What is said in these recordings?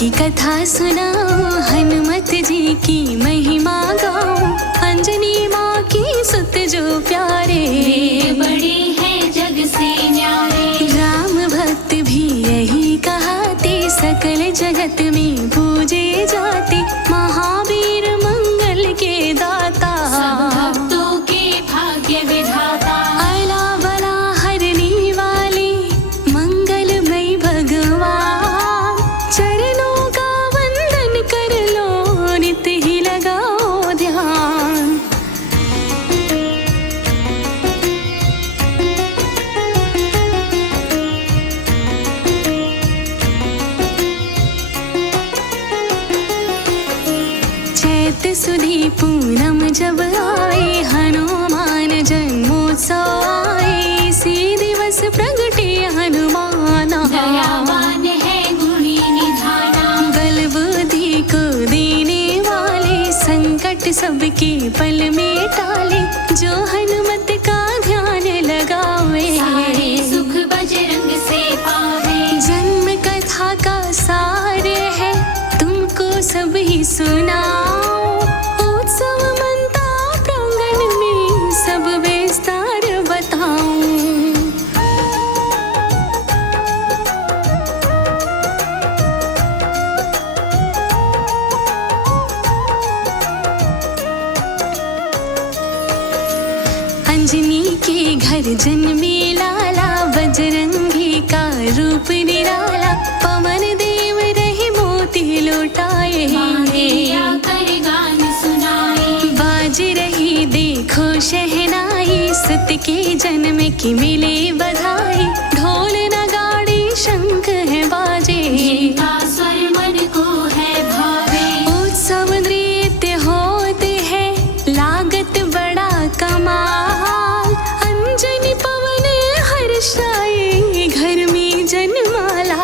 की कथा सुनाओ, हनुमत जी की महिमा गाओ, अंजनी माँ की सुत जो प्यारे, वे बड़े हैं जग से न्यारे। राम भक्त भी यही कहाते, सकल जगत में पूजे जाते, महावीर मंगल के दाता, सब भक्तों के भाग्य विधाता। आला बला हरने वाले मंगलमय भगवान, चरणों का वंदन कर लो, नित्य ही लगाओ ध्यान। चैत सुधी पूनम जब आए, हनुमान जन्मोत्सव आए, इसी दिवस प्रगटे हनुमान। दयावान है गुणी निधाना, बल बुद्धि को देने वाले, संकट सबके पल में टाले, जो हनुमत का ध्यान लगावे, सारे सुख बजरंग से पावे। जन्म कथा का सार है, तुमको सब ही सुनाओ, उत्सव मनता प्रांगण में सब विस्तार बताऊं। अंजनी के घर जन्मे लाला, बजरंगी का रूप निराला, पवन देव रहे मोती लौटाए, मांगिया कर गान सुनाए। बाज रही देखो शहनाई, सुत के जन्म की मिले बधाई, ढोल नगाड़े शंख है बाजे, जिनका स्वर मन को है भावे। उत्सव नृत्य होते हैं, लागत बड़ा कमाल, अंजनी पवन हर्षाए, घर में जन्माला।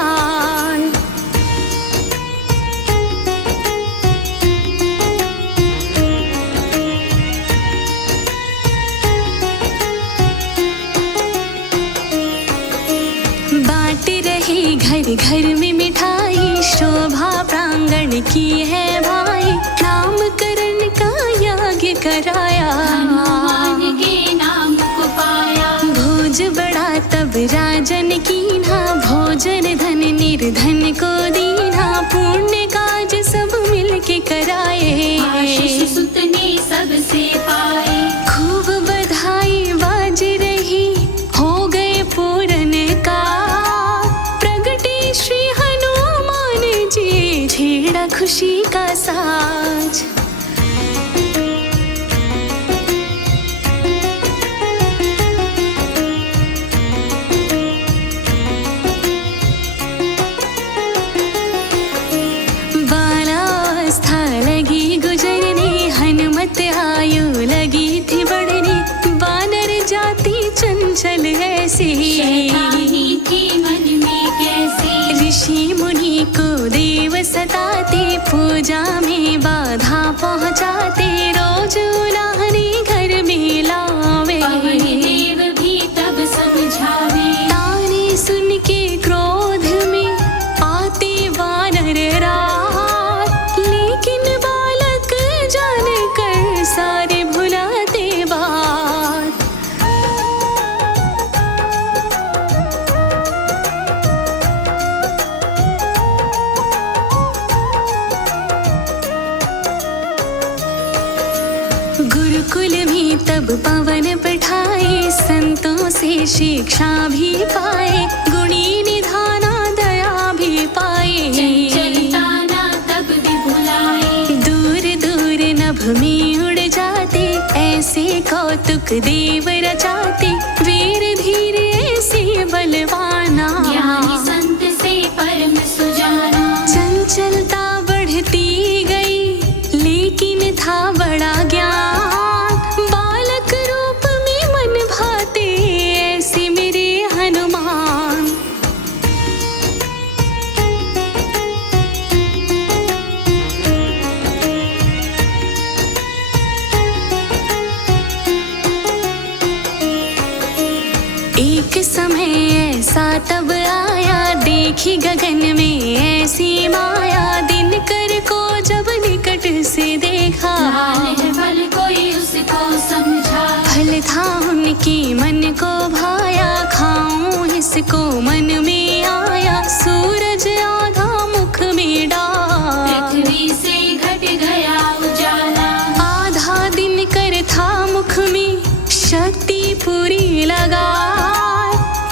बांट रहे घर घर में मिठाई, शोभा प्रांगण की है भाई, नामकरण का यज्ञ कराया, हनुमान के नाम को पाया। भोज बड़ा तब राजन कीन्हा, भोजन धन निर्धन को दीन्हा, पुण्य काज सब मिल के कराए, आशीष सुत ने सबसे पाए। खूब बधाई बाज रही, हो गए पूरन का, प्रगटे श्री हनुमान जी, छेड़ा खुशी का साज। बालावस्था लगी गुजरने, हनुमत आयु लगी थी बढ़ने, बानर जाति चंचल ऐसी, शैतानी थी मन में कैसी। ऋषि मुनि को देव सताते, पूजा में बाधा पहुँचाते, रोज उलाहने घर में लावे, पवन देव भी तब समझावे। ताने सुन के क्रोध में आते वानर रात, लेकिन बालक जान कर सारे भुलाते बात। गुरुकुल में तब पवन पठाए, संतों से शिक्षा भी पाए, गुणी निधाना दया भी पाए, चंचलताना तब भी भुलाए। दूर दूर नभ में उड़ जाते, ऐसे कौतुक देव रचाते, वीर धीर ऐसे बलवाना, ज्ञानी संत से परम सुजाना। चंचलता बढ़ती गई, लेकिन था बड़ा ज्ञान, बालक रूप में मन भाते, ऐसे मेरे हनुमान। देखी गगन में ऐसी माया, दिनकर को जब निकट से देखा। लाल है फल कोई उसको समझा, फल था उनकी मन को भाया, खाऊं इसको मन में आया। सूरज आधा मुख में डाल, पृथ्वी से घट गया उजाला। आधा दिनकर था मुख में, शक्ति पूरी लगा।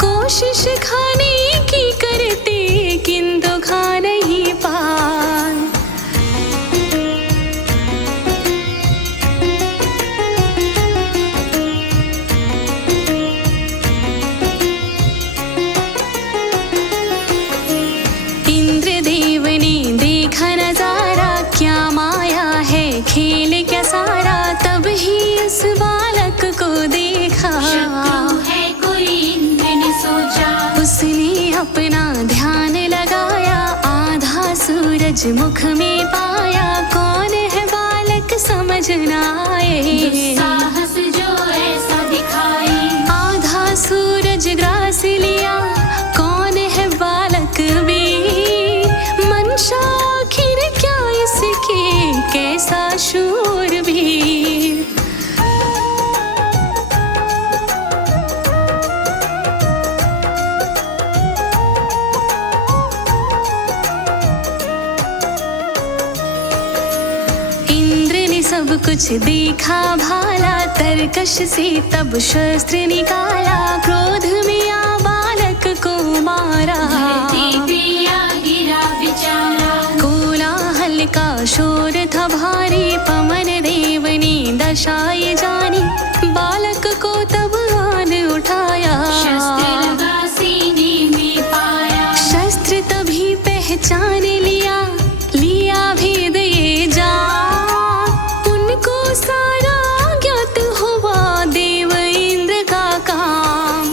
कोशिश खाने की करते किंतु खा नहीं पाए। इंद्रदेव ने देखा नजारा, क्या माया है खेल क्या सारा। तब ही उस बालक को देखा, शत्रु है कोई इंद्र ने सोचा। उसने अपना ध्यान लगाया, आधा सूरज मुख में पाया। कौन है बालक समझ न आए, साहस जो ऐसा दिखाए। आधा सूरज ग्रास लिया, कौन है बालक वे। मंशा आखिर क्या इसके, कैसा शूरवीर। इंद्र ने सब कुछ देखा भाला, तरकश से तब शस्त्र निकाला। क्रोध में आ बालक को मारा, धरती पे आ गिरा बेचारा। कोलाहल का शोर था भारी, पवन देव ने दशा ये जानी। बालक को तब आन उठाया, शस्त्र लगा सीने में पाया। शस्त्र तभी पहचान लिया, लिया भेद ये जान। उनको सारा ज्ञात हुआ देव इंद्र का काम।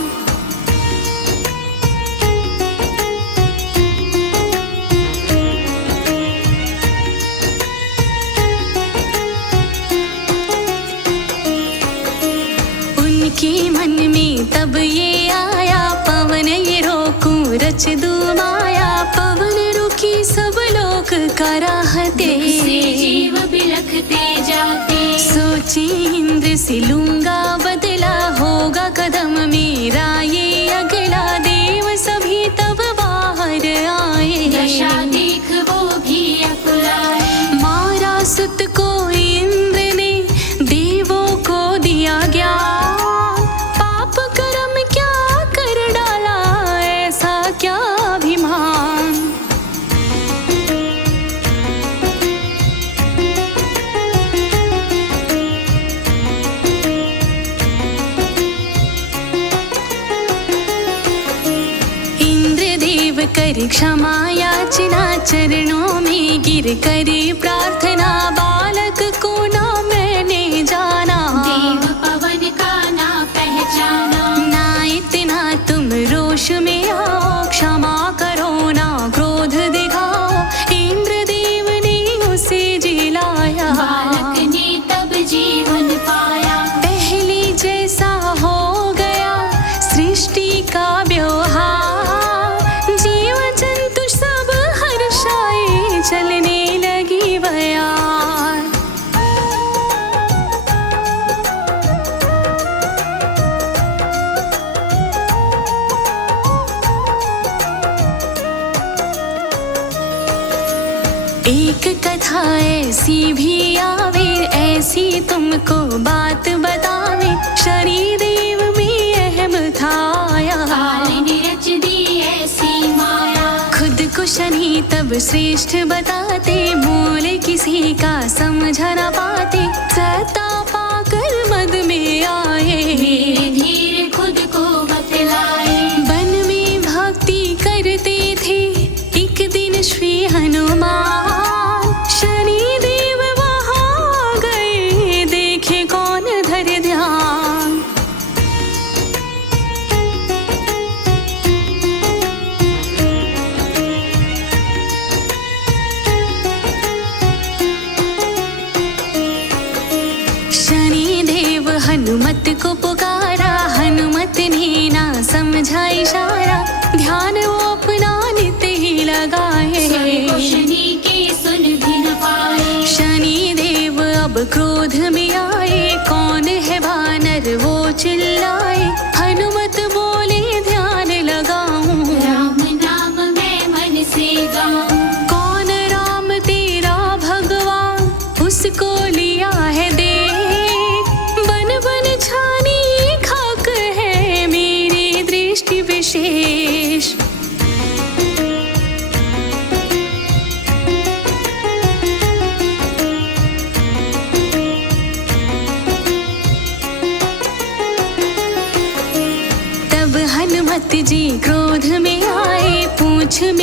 उनके मन में तब ये आया, पवन ये रोकूं रच दूं माया। पवन रुकी सब लोग कराहते, से जीव बिलखते जाते। सोचे इंद्र से लूंगा बदला, होगा कदम मेरा ये अगला। देव सभी तब बाहर आए, दशा देख वो भी अकुलाए। मारा सुत को इंद्र ने, देवों को दिया ज्ञान। पाप कर्म क्या कर डाला, ऐसा क्या अभिमान। इंद्रदेव कर क्षमा याचना, चरणों में गिर करे प्रार्थना। बालक को ना मैंने जाना, देव पवन का ना पहचाना। ना इतना तुम रोष में आओ, क्षमा करो ना क्रोध दिखाओ। इंद्रदेव ने उसे जिलाया, बालक ने तब जीवन पाया। पहले जैसा हो गया सृष्टि का व्यवहार। जीव जंतु सब हर्षाए, चलने लगी बयार। एक कथा ऐसी भी आवे, ऐसी तुमको बात बतावे। शनिदेव में अहम था आया, काल ने रच दी ऐसी माया। खुद को शनि तब श्रेष्ठ बताते, मूल किसी का समझ न पाते। सत्ता पाकर मद में आए, धीरे धीरे खुद को बतलाए। वन में भक्ति करते थे एक दिन श्री हनुमान। शनिदेव वहाँ गए, देखे कौन धर ध्यान। शनिदेव हनुमत को पुकारा, हनुमत ने ना समझा इशारा। ध्यान वो अपना नित्य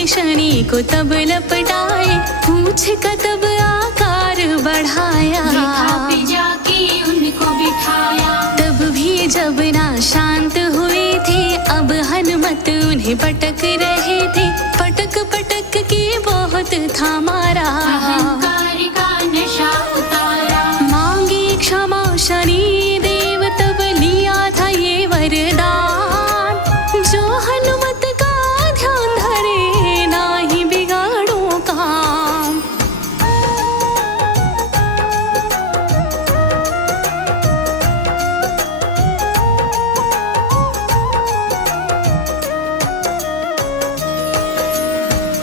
शनि को तब लपटाए, पूछ का तब आकार बढ़ाया। वृथा पे जाके उनको बिठाया। तब भी जब ना शांत हुए थे, अब हनुमत उन्हें पटक रहे थे। पटक पटक के बहुत था मारा, अहंकार का नशा उतारा। मांगी क्षमा शनि देव, तब लिया था ये वरदान। जो हनुमत का ध्यान धरे, ना ही बिगाड़ो काम।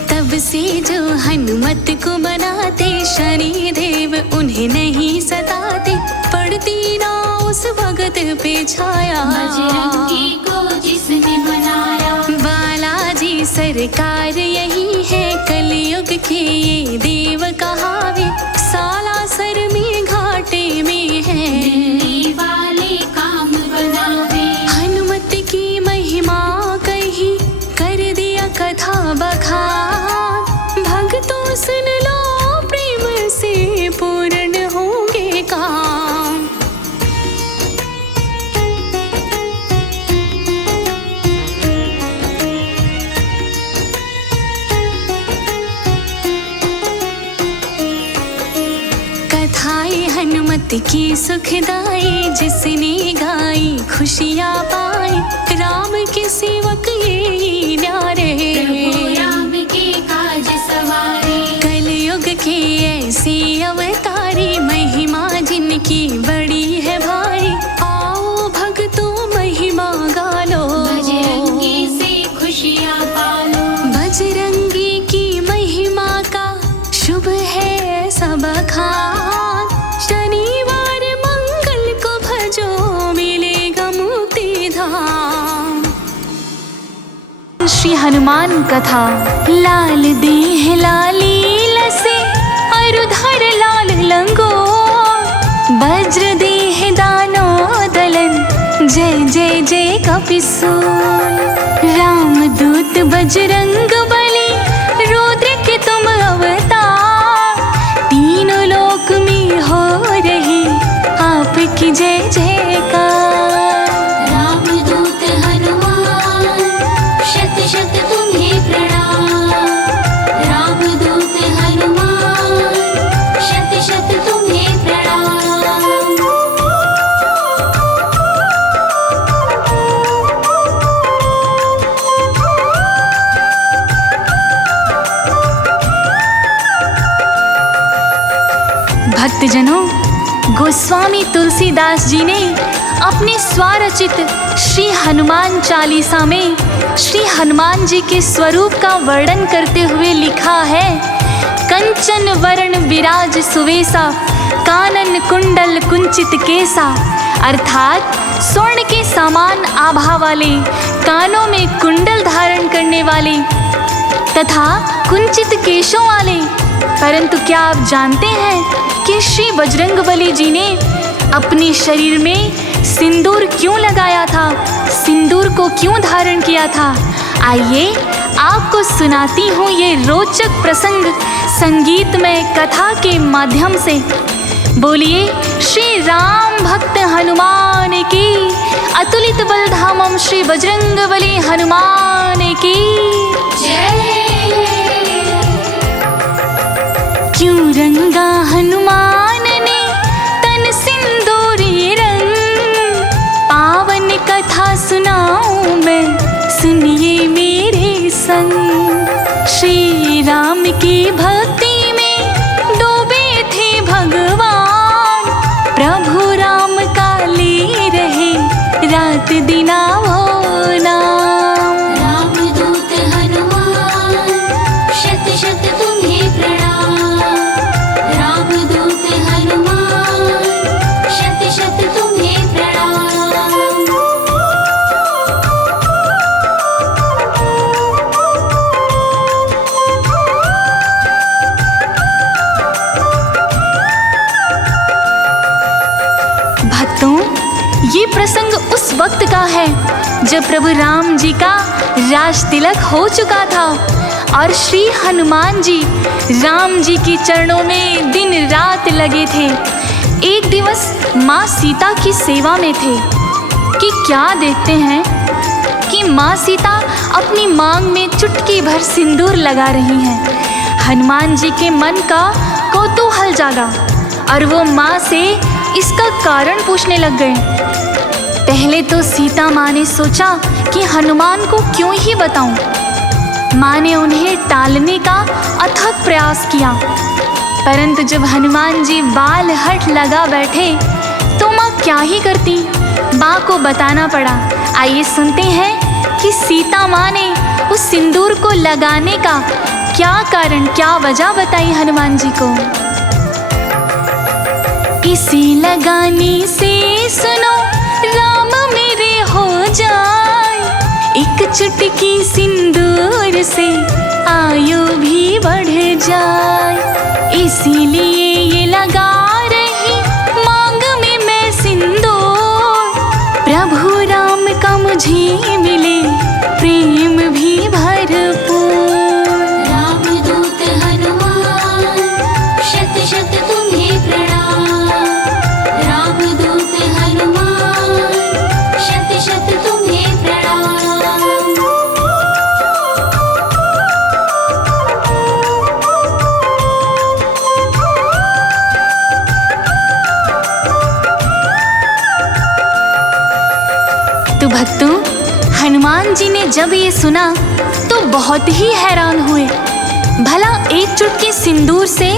तब से जो हनुमत को मनाते, शनि देव उन्हें नहीं सताते। पड़ती ना उस भगत पे छाया, बजरंगी को जिसने बनाया। बालाजी सरकार यही है, कलयुग के ये देव कहावे। सालासर में घाटे में है, दिल्ली वाले काम बनावे। हनुमत की महिमा कही, कर दिया कथा बखान। भक्तों सुन लो प्रेम से, पूर्ण होंगे काम। कथाएं हनुमत की सुखदाई, जिसने गाई खुशियाँ पाई। राम के सेवक ये न्यारे, प्रभु राम के काज सवारे। कलयुग के ऐसे अवतारी, महिमा जिनकी बड़ी है भारी। आओ भक्तों महिमा गालो, बजरंगी से खुशियाँ पालो। बजरंगी की महिमा का शुभ है सब खान। शनिवार मंगल को भजो, मिलेगा मुक्ति धाम। श्री हनुमान कथा। लाल देह लाली लसे, अरुधर लाल लंगो। वज्र देह दानो दलन, जय जय जय कपिसूल। रामदूत बजरंग बली, रुद्र के तुम अवतार। तीनों लोक में हो रही आपकी जय जयकार। रामदूत हनुमान, शत शत तुम्हें प्रणाम। रामदूत हनुमान, शत शत तुम्हें प्रणाम। भक्तजनों, गोस्वामी तुलसीदास जी ने अपने स्वरचित श्री हनुमान चालीसा में श्री हनुमान जी के स्वरूप का वर्णन करते हुए लिखा है। कंचन वरण विराज सुवेसा, कानन कुंडल कुंचित केसा। अर्थात स्वर्ण के समान आभा वाले, कानों में कुंडल धारण करने वाले तथा कुंचित केशों वाले। परंतु क्या आप जानते हैं कि श्री बजरंगबली जी ने अपने शरीर में सिंदूर क्यों लगाया था, सिंदूर को क्यों धारण किया था? आइए आपको सुनाती हूँ ये रोचक प्रसंग संगीतमय कथा के माध्यम से। बोलिए श्री राम भक्त हनुमान की, अतुलित बलधामम श्री बजरंगबली हनुमान की जय। क्यों रंगा हनुमान ने तन सिंदूरी रंग, पावन कथा सुनाऊं मैं, सुनिए मेरे संग। श्री राम की भक्ति में डूबे थे भगवान, प्रभु राम का ले रहे रात दिना वो नाम। रामदूत हनुमान, शत शत तुम्हें प्रणाम। रामदूत हनुमान, शत शत तुम्हें प्रणाम। भक्तों, ये प्रसंग उस वक्त का है जब प्रभु राम जी का राज तिलक हो चुका था और श्री हनुमान जी राम जी के चरणों में दिन रात लगे थे। एक दिवस माँ सीता की सेवा में थे कि क्या देखते हैं कि माँ सीता अपनी मांग में चुटकी भर सिंदूर लगा रही हैं। हनुमान जी के मन का कौतूहल जागा और वो माँ से इसका कारण पूछने लग गए। पहले तो सीता माँ ने सोचा कि हनुमान को क्यों ही बताऊं। माँ ने उन्हें टालने का अथक प्रयास किया, परंतु जब हनुमान जी बाल हट लगा बैठे तो माँ क्या ही करती, माँ को बताना पड़ा। आइए सुनते हैं कि सीता माँ ने उस सिंदूर को लगाने का क्या कारण, क्या वजह बताई हनुमान जी को। इसे लगाने से सुनो राम मेरे हो जाए, एक चुटकी सिंदूर से आयु भी बढ़ जाए। इसीलिए ये लगा रही मांग में मैं सिंदूर, प्रभु राम का मुझे मिले प्रेम भी भरपूर। रामदूत हनुमान शत शत तुम्हें प्रणाम। रामदूत हनुमान शत शत तुम्हें प्रणाम। तो भक्तों, हनुमान जी ने जब ये सुना तो बहुत ही हैरान हुए। भला एक चुटकी सिंदूर से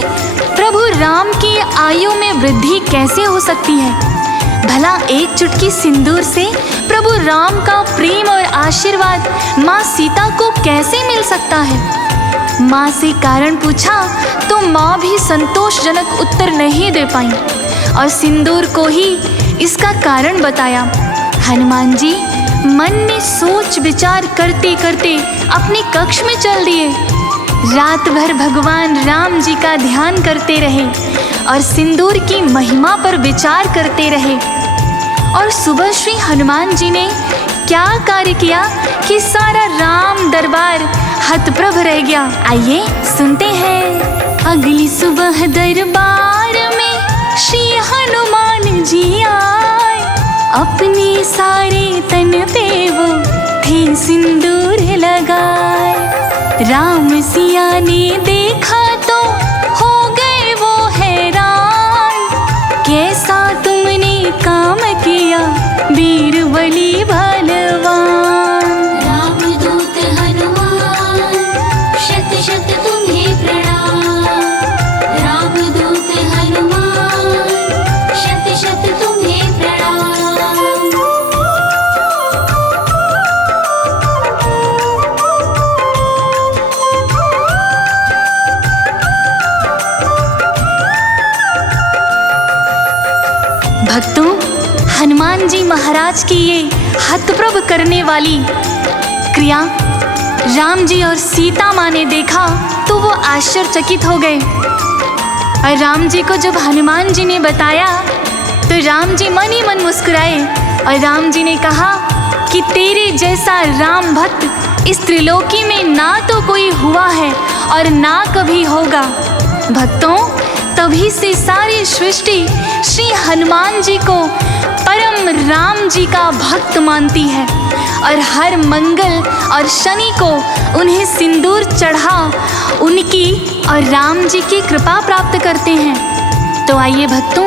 प्रभु राम की आयु में वृद्धि कैसे हो सकती है? भला एक चुटकी सिंदूर से प्रभु राम का प्रेम और आशीर्वाद माँ सीता को कैसे मिल सकता है? माँ से कारण पूछा तो माँ भी संतोषजनक उत्तर नहीं दे पाई और सिंदूर को ही इसका कारण बताया। हनुमान जी मन में सोच विचार करते करते अपने कक्ष में चल दिए। रात भर भगवान राम जी का ध्यान करते रहे और सिंदूर की महिमा पर विचार करते रहे। और सुबह श्री हनुमान जी ने क्या कार्य किया कि सारा राम दरबार हतप्रभ रह गया। आइए सुनते हैं। अगली सुबह दरबार में श्री हनुमान जी आए, अपने सारे तन पे वो थे सिंदूर लगाए। राम सिया ने देखा तो हो गए वो हैरान, कैसा तुमने काम किया वीर बली बलवान। रामदूत हनुमान शत शत तुम्हें प्रणाम। रामदूत हनुमान शत शत तुम्हें प्रणाम। भक्तों, हनुमान जी महाराज की ये हतप्रभ करने वाली क्रिया राम जी और सीता माँ ने देखा तो वो आश्चर्यचकित हो गए। और राम जी को जब हनुमान जी ने बताया तो राम जी मन ही मन मुस्कुराए और राम जी ने कहा कि तेरे जैसा राम भक्त इस त्रिलोकी में ना तो कोई हुआ है और ना कभी होगा। भक्तों, तभी से सारी सृष्टि श्री हनुमान जी को परम राम जी का भक्त मानती है और हर मंगल और शनि को उन्हें सिंदूर चढ़ा उनकी और राम जी की कृपा प्राप्त करते हैं। तो आइए भक्तों,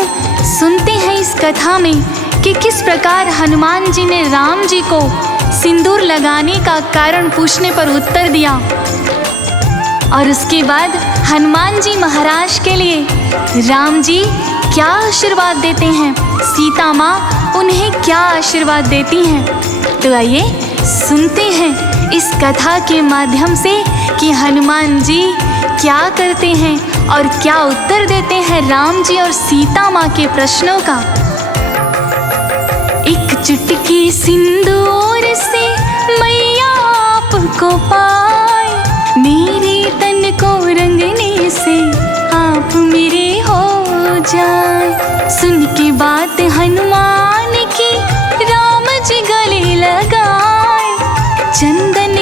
सुनते हैं इस कथा में कि किस प्रकार हनुमान जी ने राम जी को सिंदूर लगाने का कारण पूछने पर उत्तर दिया और उसके बाद हनुमान जी महाराज के लिए राम जी क्या आशीर्वाद देते हैं, सीता माँ उन्हें क्या आशीर्वाद देती हैं। तो आइए सुनते हैं इस कथा के माध्यम से कि हनुमान जी क्या करते हैं और क्या उत्तर देते हैं राम जी और सीता माँ के प्रश्नों का। एक चुटकी सिंदूर से मैया आपको पाए, मेरे तन को रंगने से आप मेरे हो जाए। सुन के बात हनुमान की राम जी गले लगाए, चंदन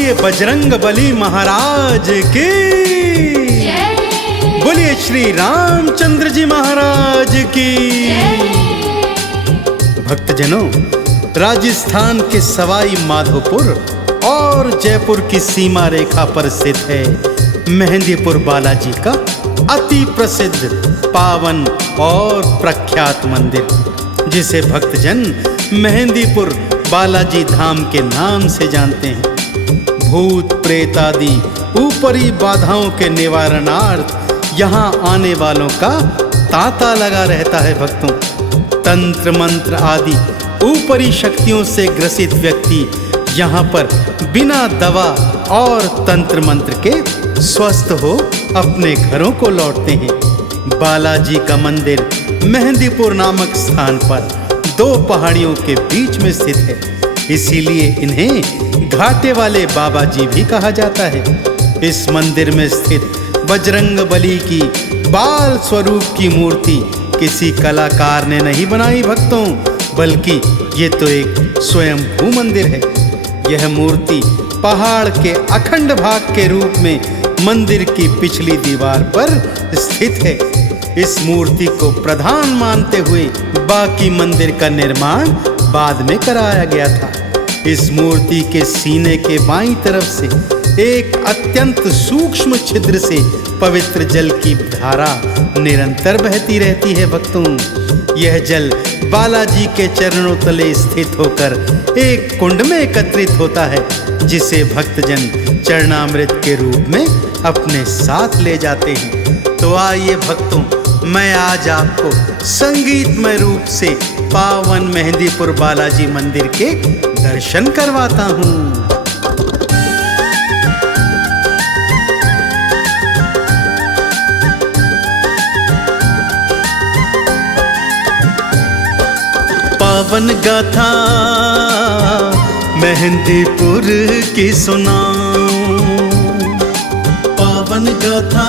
बोलिए बजरंग बली महाराज की, बोलिए श्री रामचंद्र जी महाराज की। भक्तजनों, राजस्थान के सवाई माधोपुर और जयपुर की सीमा रेखा पर स्थित है मेहंदीपुर बालाजी का अति प्रसिद्ध, पावन और प्रख्यात मंदिर, जिसे भक्तजन मेहंदीपुर बालाजी धाम के नाम से जानते हैं। भूत प्रेत आदि ऊपरी बाधाओं के निवारणार्थ यहाँ आने वालों का तांता लगा रहता है। भक्तों, तंत्र मंत्र आदि ऊपरी शक्तियों से ग्रसित व्यक्ति यहाँ पर बिना दवा और तंत्र मंत्र के स्वस्थ हो अपने घरों को लौटते हैं। बालाजी का मंदिर मेहंदीपुर नामक स्थान पर 2 पहाड़ियों के बीच में स्थित है, इसीलिए इन्हें घाटे वाले बाबा जी भी कहा जाता है। इस मंदिर में स्थित बजरंग बली की बाल स्वरूप की मूर्ति किसी कलाकार ने नहीं बनाई भक्तों, बल्कि ये तो एक स्वयंभू मंदिर है। यह मूर्ति पहाड़ के अखंड भाग के रूप में मंदिर की पिछली दीवार पर स्थित है। इस मूर्ति को प्रधान मानते हुए बाकी मंदिर का निर्माण बाद में कराया गया था। इस मूर्ति के सीने के बाईं तरफ से एक अत्यंत सूक्ष्म छिद्र से पवित्र जल की धारा निरंतर बहती रहती है। भक्तों, यह जल बालाजी के चरणों तले स्थित होकर एक कुंड में एकत्रित होता है, जिसे भक्तजन चरणामृत के रूप में अपने साथ ले जाते हैं। तो आइए भक्तों, मैं आज आपको संगीतमय रूप से पावन मेहंदीपुर बालाजी मंदिर के दर्शन करवाता हूँ। पावन गाथा मेहंदीपुर की सुनाऊं, पावन गाथा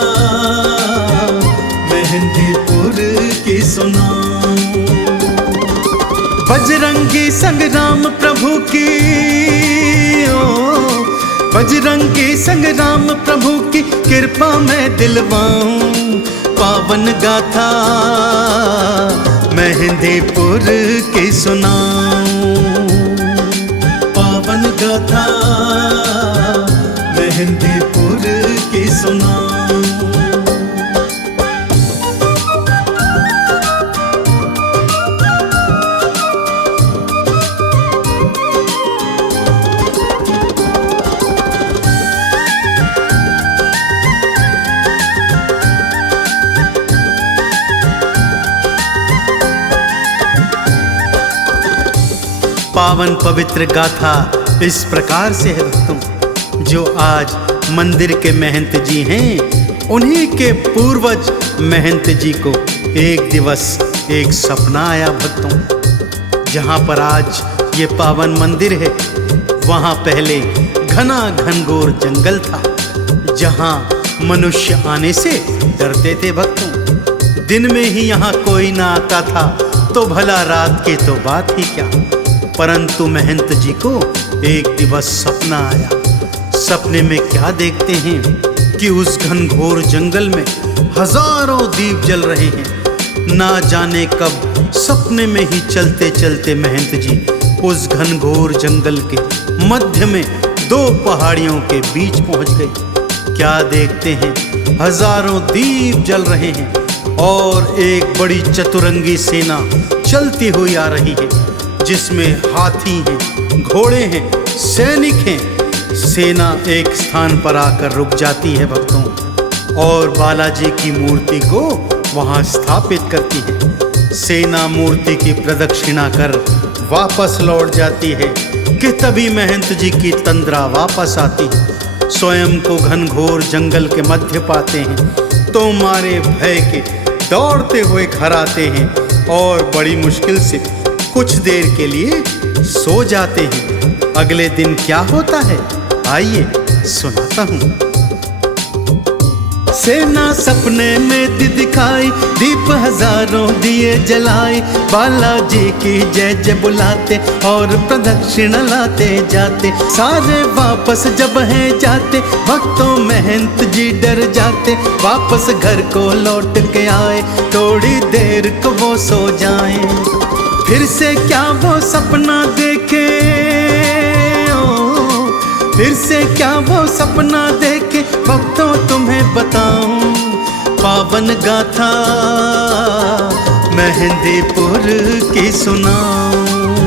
मेहंदीपुर की सुनाऊं। बजरंगी संग्राम प्रभु की, ओ बजरंगी संग्राम प्रभु की कृपा मैं दिलवाऊं। पावन गाथा मेहंदीपुर की सुनाऊं, पावन गाथा मेहंदीपुर की सुनाऊं। पावन पवित्र गाथा इस प्रकार से है भक्तों, जो आज मंदिर के महंत जी हैं, उन्हीं के पूर्वज महंत जी को एक दिवस एक सपना आया भक्तों। जहाँ पर आज ये पावन मंदिर है, वहाँ पहले घना घनघोर जंगल था, जहाँ मनुष्य आने से डरते थे भक्तों। दिन में ही यहाँ कोई ना आता था, तो भला रात की तो बात ही क्या। परंतु महंत जी को एक दिवस सपना आया। सपने में क्या देखते हैं कि उस घनघोर जंगल में हजारों दीप जल रहे हैं। ना जाने कब सपने में ही चलते चलते महंत जी उस घनघोर जंगल के मध्य में 2 पहाड़ियों के बीच पहुंच गए। क्या देखते हैं, हजारों दीप जल रहे हैं और एक बड़ी चतुरंगी सेना चलती हुई आ रही है, जिसमें हाथी हैं, घोड़े हैं, सैनिक हैं। सेना एक स्थान पर आकर रुक जाती है भक्तों, और बालाजी की मूर्ति को वहां स्थापित करती है। सेना मूर्ति की प्रदक्षिणा कर वापस लौट जाती है कि तभी महंत जी की तंद्रा वापस आती है। स्वयं को घनघोर जंगल के मध्य पाते हैं, तो मारे भय के दौड़ते हुए घर आते हैं और बड़ी मुश्किल से कुछ देर के लिए सो जाते हैं। अगले दिन क्या होता है, आइए सुनाता हूं। सेना सपने में दिखाई, दीप हजारों दिए जलाए, बालाजी की जय जय बुलाते और प्रदक्षिणा लाते जाते। सारे वापस जब हैं जाते, भक्तों महंत जी डर जाते, वापस घर को लौट के आए, थोड़ी देर को वो सो जाए। फिर से क्या वो सपना देखे, फिर से क्या वो सपना देखे, भक्तों तुम्हें बताऊं पावन गाथा मेहंदीपुर की सुनाऊं,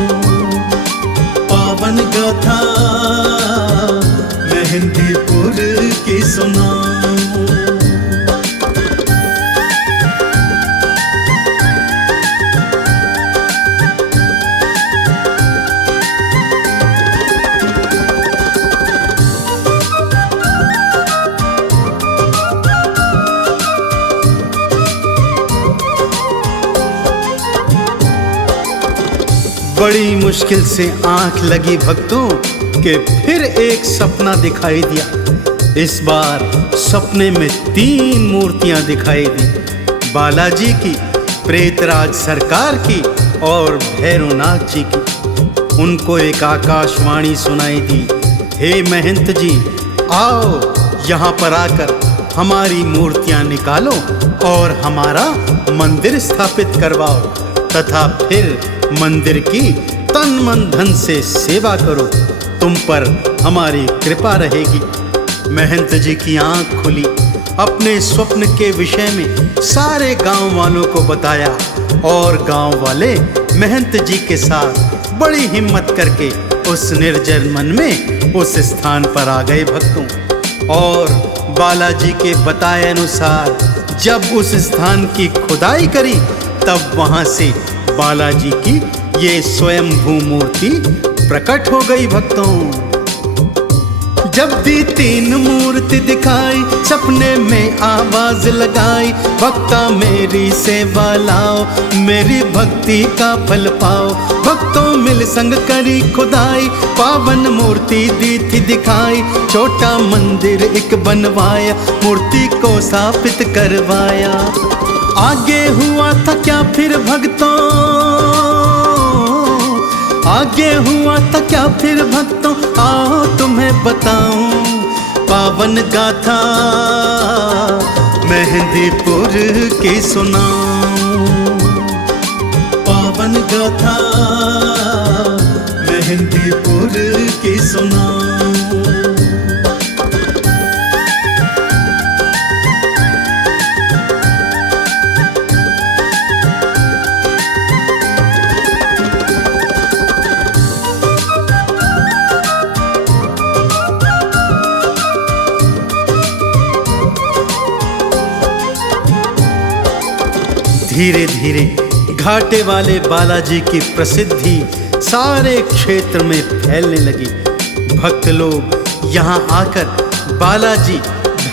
पावन गाथा मेहंदीपुर की सुनाऊं। बड़ी मुश्किल से आंख लगी भक्तों के फिर एक सपना दिखाई दिया। इस बार सपने में 3 मूर्तियां दिखाई दी, बालाजी की, प्रेतराज सरकार की और भैरवनाथ जी की। उनको एक आकाशवाणी सुनाई दी, हे महंत जी, आओ यहाँ पर आकर हमारी मूर्तियां निकालो और हमारा मंदिर स्थापित करवाओ, तथा फिर मंदिर की तन मन धन से सेवा करो, तुम पर हमारी कृपा रहेगी। महंत जी की आंख खुली, अपने स्वप्न के विषय में सारे गांव वालों को बताया और गांव वाले महंत जी के साथ बड़ी हिम्मत करके उस निर्जन मन में उस स्थान पर आ गए भक्तों। और बालाजी के बताए अनुसार जब उस स्थान की खुदाई करी, तब वहां से बालाजी की ये स्वयंभू मूर्ति प्रकट हो गई भक्तों। जब भी 3 मूर्ति दिखाई, सपने में आवाज लगाई, भक्ता मेरी सेवा लाओ, मेरी भक्ति का फल पाओ। भक्तों मिल संग करी खुदाई, पावन मूर्ति दी थी दिखाई, छोटा मंदिर एक बनवाया, मूर्ति को स्थापित करवाया। आगे हुआ था क्या फिर भक्तों, आगे हुआ था क्या फिर भक्तों, आओ तुम्हें बताऊं पावन गाथा मेहंदीपुर की सुनाऊं, पावन गाथा मेहंदीपुर की सुनाऊं। धीरे धीरे घाटे वाले बालाजी की प्रसिद्धि सारे क्षेत्र में फैलने लगी। भक्त लोग यहाँ आकर बालाजी,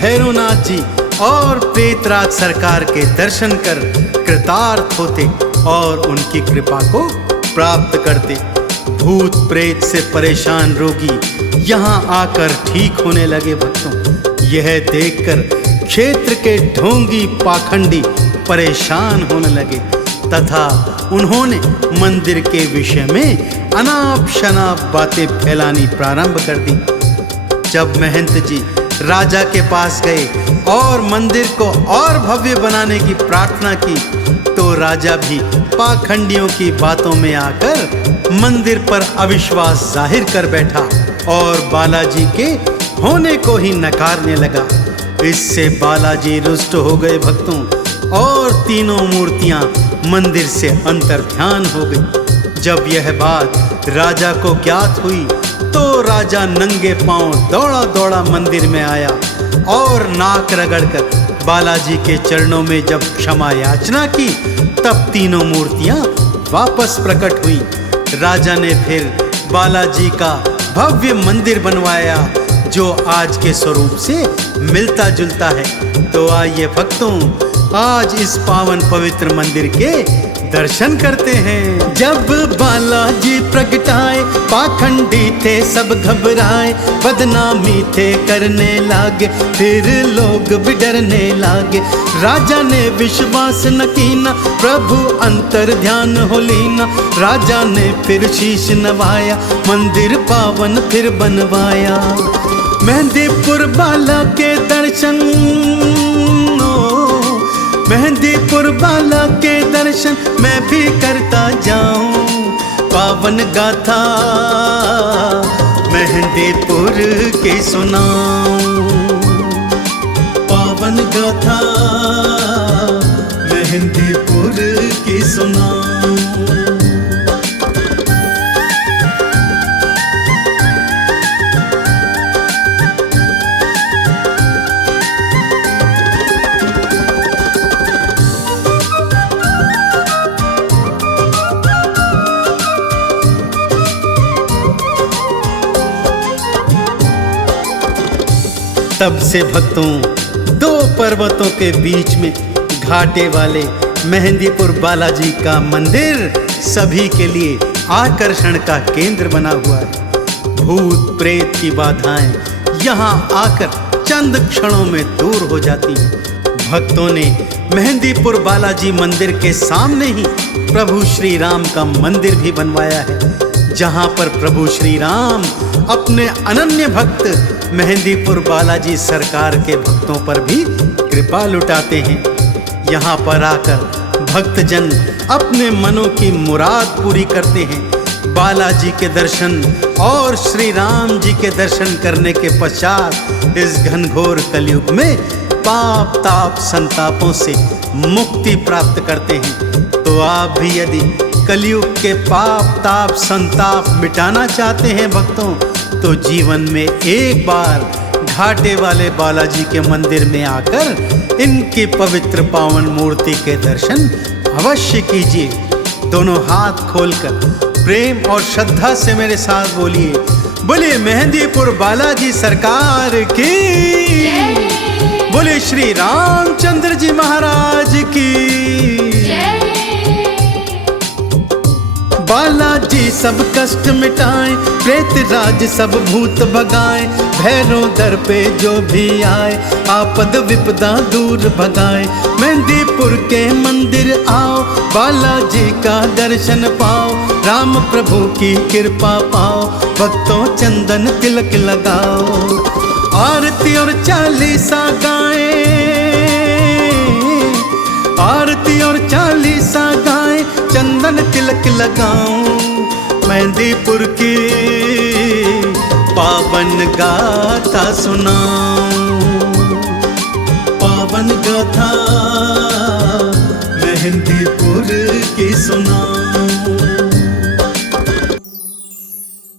भैरवनाथ जी और प्रेतराज सरकार के दर्शन कर कृतार्थ होते और उनकी कृपा को प्राप्त करते। भूत प्रेत से परेशान रोगी यहाँ आकर ठीक होने लगे भक्तों। यह देखकर क्षेत्र के ढोंगी पाखंडी परेशान होने लगे तथा उन्होंने मंदिर के विषय में अनाप शनाप बातें फैलानी प्रारंभ कर दी। जब महंत जी राजा के पास गए और मंदिर को और भव्य बनाने की प्रार्थना की, तो राजा भी पाखंडियों की बातों में आकर मंदिर पर अविश्वास जाहिर कर बैठा और बालाजी के होने को ही नकारने लगा। इससे बालाजी रुष्ट हो गए भक्तों और 3 मूर्तियां मंदिर से अंतर्ध्यान हो गई। जब यह बात राजा को ज्ञात हुई, तो राजा नंगे पांव दौड़ा दौड़ा मंदिर में आया और नाक रगड़कर बालाजी के चरणों में जब क्षमा याचना की, तब 3 मूर्तियां वापस प्रकट हुई। राजा ने फिर बालाजी का भव्य मंदिर बनवाया जो आज के स्वरूप से मिलता जुलता है। तो आइए भक्तों, आज इस पावन पवित्र मंदिर के दर्शन करते हैं। जब बालाजी प्रगटाए पाखंडी थे सब घबराए, बदनामी थे करने लागे, फिर लोग भी डरने लागे। राजा ने विश्वास न कीना, प्रभु अंतर ध्यान हो लीना। राजा ने फिर शीश नवाया, मंदिर पावन फिर बनवाया। मेहंदीपुर बाला के दर्शन, मेहंदीपुर बाला के दर्शन मैं भी करता जाऊं। पावन गाथा मेहंदीपुर की सुनाऊं, पावन गाथा मेहंदीपुर की सुनाऊं। तब से भक्तों दो पर्वतों के बीच में घाटे वाले मेहंदीपुर बालाजी का मंदिर सभी के लिए आकर्षण का केंद्र बना हुआ है। भूत प्रेत की बाधाएं यहाँ आकर चंद क्षणों में दूर हो जाती हैं। भक्तों ने मेहंदीपुर बालाजी मंदिर के सामने ही प्रभु श्री राम का मंदिर भी बनवाया है, जहाँ पर प्रभु श्री राम अपने अनन्य भक्त मेहंदीपुर बालाजी सरकार के भक्तों पर भी कृपा लुटाते हैं। यहाँ पर आकर भक्तजन अपने मनों की मुराद पूरी करते हैं। बालाजी के दर्शन और श्री राम जी के दर्शन करने के पश्चात इस घनघोर कलयुग में पाप ताप संतापों से मुक्ति प्राप्त करते हैं। तो आप भी यदि कलयुग के पाप ताप संताप मिटाना चाहते हैं भक्तों, तो जीवन में एक बार घाटे वाले बालाजी के मंदिर में आकर इनकी पवित्र पावन मूर्ति के दर्शन अवश्य कीजिए। दोनों हाथ खोलकर प्रेम और श्रद्धा से मेरे साथ बोलिए, बोले मेहंदीपुर बालाजी सरकार की, बोले श्री रामचंद्र जी महाराज की। बालाजी सब कष्ट मिटाए, प्रेत राज सब भूत भगाए, भैरों दर पे जो भी आए आपद विपदा दूर भगाए। मेहंदीपुर के मंदिर आओ, बालाजी का दर्शन पाओ, राम प्रभु की कृपा पाओ, भक्तों चंदन तिलक लगाओ। आरती और चालीसा गाए, आरती और चालीसा गाए, चंदन तिलक लगाऊं, मेहंदीपुर की पावन गाथा सुनाऊं, पावन गाथा मेहंदीपुर की सुनाऊं।